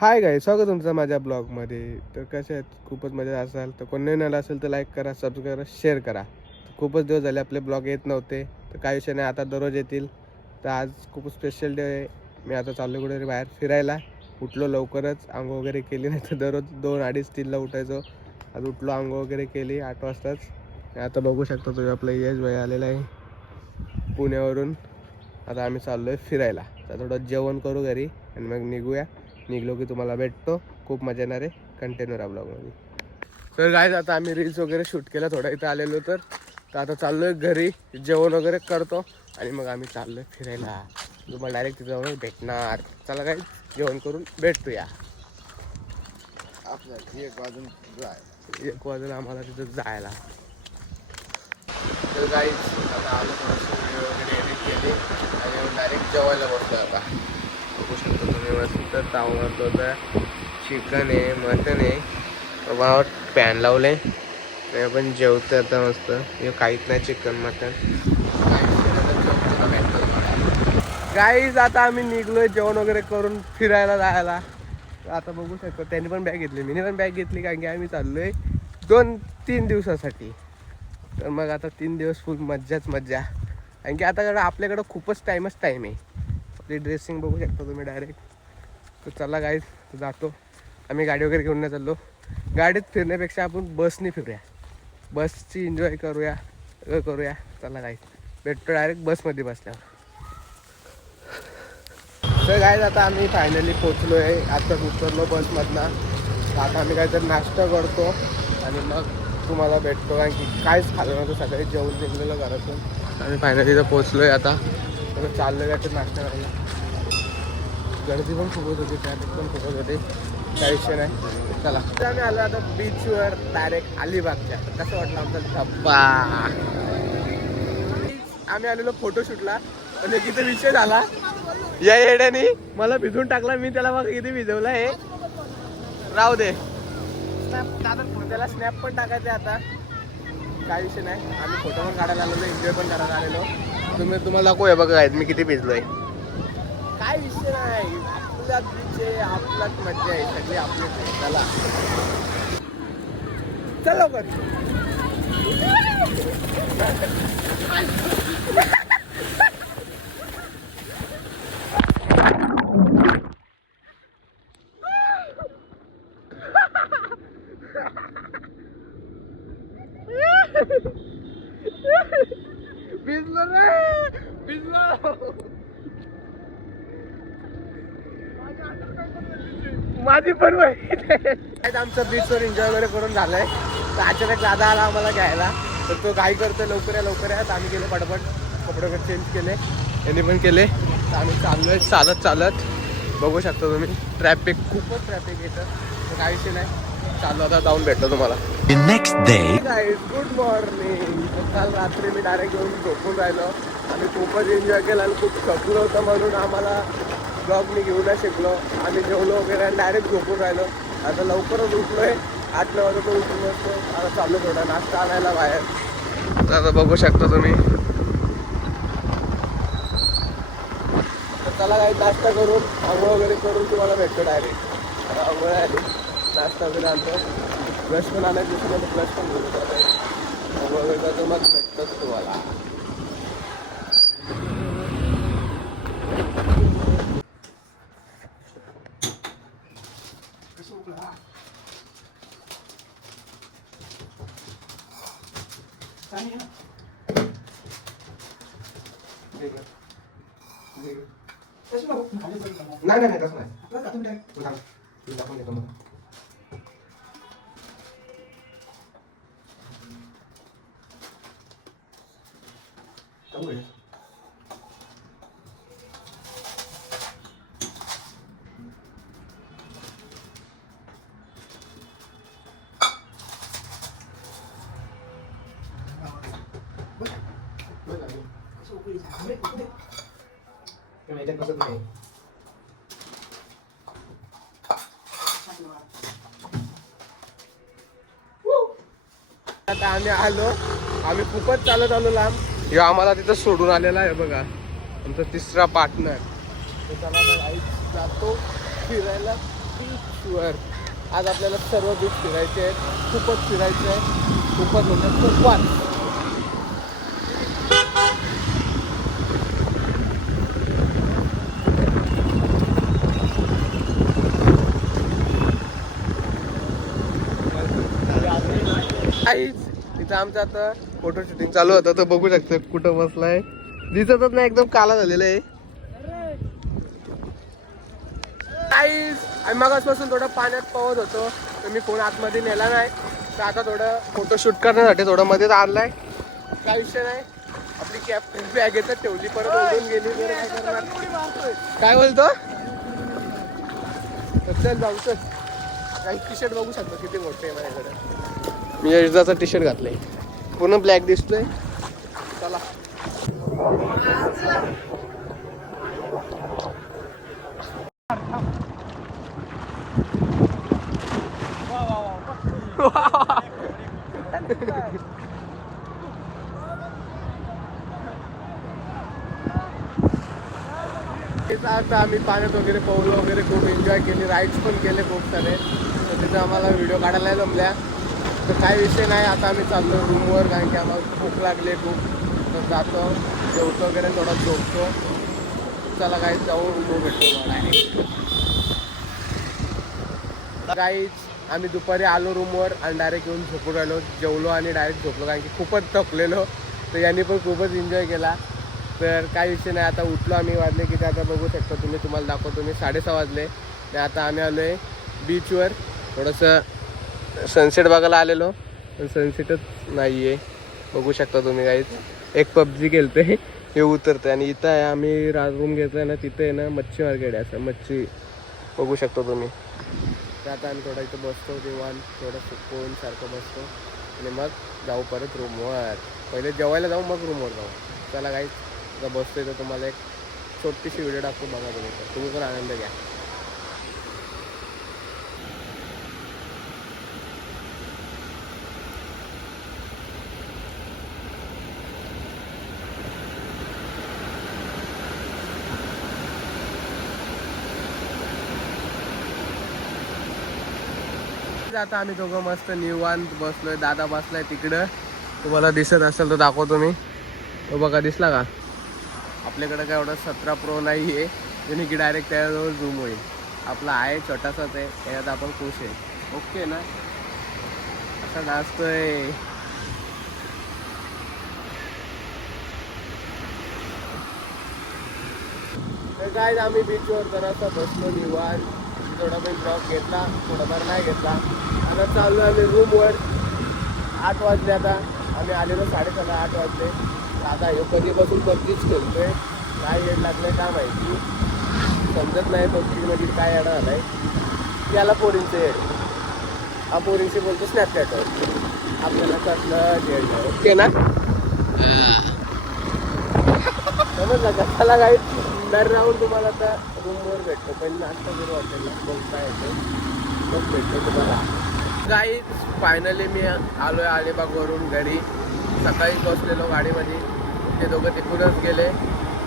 Hi guys, स्वागत तुमचं माझ्या ब्लॉगमध्ये. तर कसे आहेत? खूपच मजा असाल तर कोणी नाही असेल तर लाईक करा, सबस्क्राईब करा, शेअर करा. खूपच दिवस झाले आपले ब्लॉग येत नव्हते, तर काही विषय नाही, आता दररोज येतील. तर आज खूप स्पेशल डे आहे. मी आता चाललो कुठेतरी बाहेर फिरायला. उठलो लवकरच, आंघोळ वगैरे केली, नाही तर दररोज 2, 2:30, 3ला उठायचो. आज उठलो, आंघोळ वगैरे केली 8 वाजताच. आता बघू शकता तुम्ही आपलं यश भाई आलेला आहे पुण्यावरून. आता आम्ही चाललो आहे फिरायला. तर थोडं जेवण करू घरी आणि मग निघूया. निघलो की तुम्हाला भेटतो. खूप मजा येणार आहे, कंटिन्यू राहा ब्लॉगमध्ये. तर गाईज आता आम्ही रील्स वगैरे शूट केलं, थोडं इथं आलेलो. तर आता चाललो आहे घरी, जेवण वगैरे करतो आणि मग आम्ही चाललो आहे फिरायला. तुम्हाला डायरेक्ट तिथं जाऊन भेटणार. चला गाईज, जेवण करून भेटूया. आपल्याला 1 वाजून आम्हाला तिथं जायला. तर गाईज आता आलो, थोडंसं व्हिडिओ वगैरे एडिट केली आणि डायरेक्ट जेवायला बसलो. आता बघू शकतो तुम्ही, मस्त ताव मारतो होता. चिकन आहे, मटन आहे, भावात पॅन लावले. आपण जेवतो आता मस्त. हे काहीच नाही, चिकन मटन गाईज. आता आम्ही निघलोय जेवण वगैरे करून फिरायला जायला. आता बघू शकतो त्यांनी पण बॅग घेतली, मीने पण बॅग घेतली, कारण की आम्ही चाललोय 2-3 दिवसासाठी. तर मग आता 3 दिवस फुल मज्जाच मज्जा, कारण की आता आपल्याकडं खूपच टाईम आहे. आपली ड्रेसिंग बघू शकता तुम्ही डायरेक्ट. तर चला गाईज, जातो आम्ही. गाडी वगैरे घेऊन नाही चाललो. गाडीत फिरण्यापेक्षा आपण बसने फिरूया, बसची एन्जॉय करूया, करूया. चला गाईज, भेटतो डायरेक्ट बसमध्ये बसल्यावर. तर गाईज आता आम्ही फायनली पोचलो आहे. आत्ताच उतरलो बसमधनं. तर आता आम्ही काहीतरी नाश्ता करतो आणि मग तुम्हाला भेटतो, कारण की काहीच खाल्लं नव्हतं सकाळी, जेवून निघलेलं घरातून. आम्ही फायनली इथं पोचलो आहे. आता चाललो आहे काहीतरी नाश्ता करायला. गर्दी पण खूपच होती, ट्रॅफिक पण खूपच होते, काही विषय नाही. चला आम्ही आलो आता बीचवर, डायरेक्ट अलिबागच्या. कसं वाटलं आमचा धब्बा? आम्ही आलेलो फोटोशूटला, म्हणजे किती विषय झाला. या येड्याने मला भिजून टाकला, मी त्याला बघ किती भिजवला. हे राहू दे, त्याला स्नॅप पण टाकायचे. आता काही विषय नाही, आम्ही फोटो पण काढायला आलेलो, एन्जॉय पण करायला आलेलो. तुम्हाला दाखवूया बघा मी किती भिजलोय. काय विषय नाही, आपल्यात बीच आहे, आपल्यात मज्जा आहे, सगळी आपली. चला चल लवकर. भिजलो रे, भिजलो. माझी पण आमचं बीचवर एन्जॉय वगैरे करून झालंय. तर अचानक दादा आला आम्हाला घ्यायला, तर तो घाई करतो, लवकर या. तर आम्ही गेलो पटपट, कपडे वगैरे चेंज केले, यांनी पण केले. तर आम्ही चाललोय चालत. बघू शकता तुम्ही, ट्रॅफिक, खूपच ट्रॅफिक येतं. तर काही विषय नाही, चालू आता जाऊन भेटतो तुम्हाला. Next day. Good morning. काल रात्री मी डायरेक्ट येऊन झोपून राहिलो. आम्ही खूपच एन्जॉय केला आणि खूप थकलो होतं, म्हणून आम्हाला ब्लॉग मी घेऊ नाही शिकलो. आम्ही जेवलो वगैरे आणि डायरेक्ट झोपून राहिलो. आता लवकरच उठलोय, 8-9 वाजता उठून बसतो. आता चाललो थोडा नाश्ता आणायला बाहेर. तर आता बघू शकता तुम्ही. तर चला काही नाश्ता करून, आंघोळ वगैरे करून तुम्हाला भेटतो डायरेक्ट. आता आंघोळ आली, नाश्ता वगैरे आणतो, ब्रश पण आणायचं दिसून, ब्रश पण घेऊन जातो. आंघोळ वगैरे करतो, मग भेटतोच तुम्हाला. नाही तसं नाही. आता आम्ही आलो, आम्ही खूपच चालत आलो लांब. ह्यो आम्हाला तिथं सोडून आलेला आहे बघा, आमचा तिसरा पार्टनर. तर चला जातो फिरायला बीचवर आज आपल्याला सर्व बीच फिरायचे आहेत. खूपच फिरायचं आहे, खूपच म्हणजे खूपच. इथं आमचं आता फोटो शूटिंग चालू होतं, तर बघू शकतो कुठं बसलाय. दिसतच नाही, एकदम काला झालेला आहे. आम्ही मागासपासून थोडं पाण्यात पवत होतो, तर मी फोन आतमध्ये नेला नाही. तर आता थोडं फोटो शूट करण्यासाठी थोडं मध्येच आणलाय. काय विषय नाही, आपली कॅप बॅग येतात ठेवली, परत ओढून गेली तर काय करणार. काय बोलतो, चल जाऊ चल. काही टी शर्ट बघू शकतो किती मोठे आहे माझ्याकडे. मी यशदाचा टी शर्ट घातलाय, पूर्ण ब्लॅक दिसतोय. चला आता आम्ही पाण्यात वगैरे पोहलो वगैरे, खूप एन्जॉय केली, राईड्स पण केले खूप सारे. तर तिथं आम्हाला व्हिडिओ काढायला जमल्या. तर काही विषय नाही, आता आम्ही चाललो रूमवर, कारण की आम्हाला भूक लागली खूप. तर जातो, जेवतो वगैरे, थोडा झोपतो. चला काही जाऊन रूम भेटतो. काहीच आम्ही दुपारी आलो रूमवर आणि डायरेक्ट येऊन झोपून राहिलो. जेवलो आणि डायरेक्ट झोपलो, कारण की खूपच थकलेलो. तर यांनी पण खूपच एन्जॉय केला. तर काही विषय नाही, आता उठलो आम्ही. वाजले की ते आता बघू शकतो तुम्ही, तुम्हाला दाखवतो मी. 6:30 वाजले. आणि आता आम्ही आलो आहे बीचवर. थोडंसं सनसेट बघायला आलेलो, पण सनसेटच नाही आहे. बघू शकता तुम्ही काहीच. एक पबजी खेळते, हे उतरतं. आणि इथं आहे आम्ही रूम घेतलं आहे ना, तिथे आहे ना मच्छी मार्केट आहे, असं मच्छी बघू शकतो तुम्ही. तर आता आम्ही थोडा इथं बसतो, दिवाण थोडं सुकून सारखं बसतो आणि मग जाऊ परत रूमवर. पहिले जेवायला जाऊ, मग रूमवर जाऊ. चला काहीच आता बसतोय, तर तुम्हाला एक छोटीशी व्हिडिओ टाकतो, बघा तुम्ही. तर तुम्ही पण आनंद घ्या. आता आम्ही दोघं मस्त निवांत बसलोय. दादा बसलाय तिकडं, तुम्हाला दिसत असेल तर दाखवतो मी. तो बघा, दिसला का? आपल्याकडे काय एवढं 17 Pro नाही आहे, त्याने की डायरेक्ट त्याजवळ झूम होईल. आपला आहे छोटासाच आहे, त्याच्यात आपण खुश आहे. ओके ना, असा नाचतोय. तर काय, आम्ही बीचवर जरासा बसलो निवांत. थोडा पण ब्लॉग घेतला, थोडाफार नाही घेतला. आता चाललो आम्ही रूमवर. 8 वाजले आता, आम्ही आलेलो 7:30 8 वाजले. आता हे कधीपासून पबजीच खेळतोय, काय येड लागलंय काय माहिती, समजत नाही पबजीमध्ये काय येणं आलं आहे. याला पोरींचं येड, हा पोरींशी बोलतो स्नॅपचॅटवर. आपल्याला कसलं येड, ओके ना? समजलं का? चला काही दर राहून तुम्हाला आता रूमवर भेटतो. पहिले नाश्ता करू हॉटेलला, मग काय येतो मग भेटतो तुम्हाला. काही फायनली मी आलो आहे अलिबागवरून घरी. सकाळी बसलेलो गाडीमध्ये, ते दोघं तिकडूनच गेले.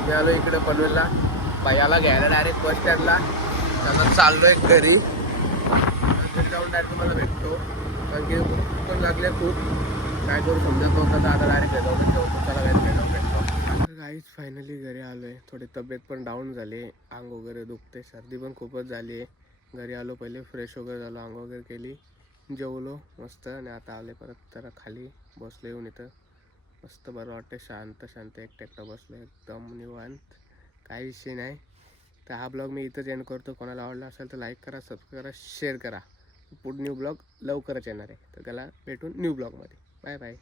मी आलो इकडे पनवेलला, भैयाला घ्यायला डायरेक्ट बस स्टँडला. त्यानंतर चाललो आहे घरी. घरी जाऊन डायरेक्ट तुम्हाला भेटतो, कारण की भूक पण लागले खूप. काय करू समजत नव्हतं, तर आता डायरेक्ट भेटवलं ठेवतो. चला भेटून भेटतो. तर काहीच फायनली घरी आलो आहे. थोडी तब्येत पण डाऊन झाली, अंग वगैरे दुखते, सर्दी पण खूपच झाली आहे. घरी आलो, पहिले फ्रेश वगैरे झालो, अंग वगैरे केली, जेवलो मस्त. आणि आता आले परत जरा खाली बसलो येऊन इथं. मस्त बरं वाटतं, शांत शांत एकटं बसलो, एकदम निवांत. काही विषय नाही. तर हा ब्लॉग मी इथंच एंड करतो. कोणाला आवडला असेल तर लाईक करा, सबस्क्राईब करा, शेअर करा. पुढे न्यू ब्लॉग लवकरच येणार आहे, तर त्याला भेटून न्यू ब्लॉगमध्ये. Bye bye.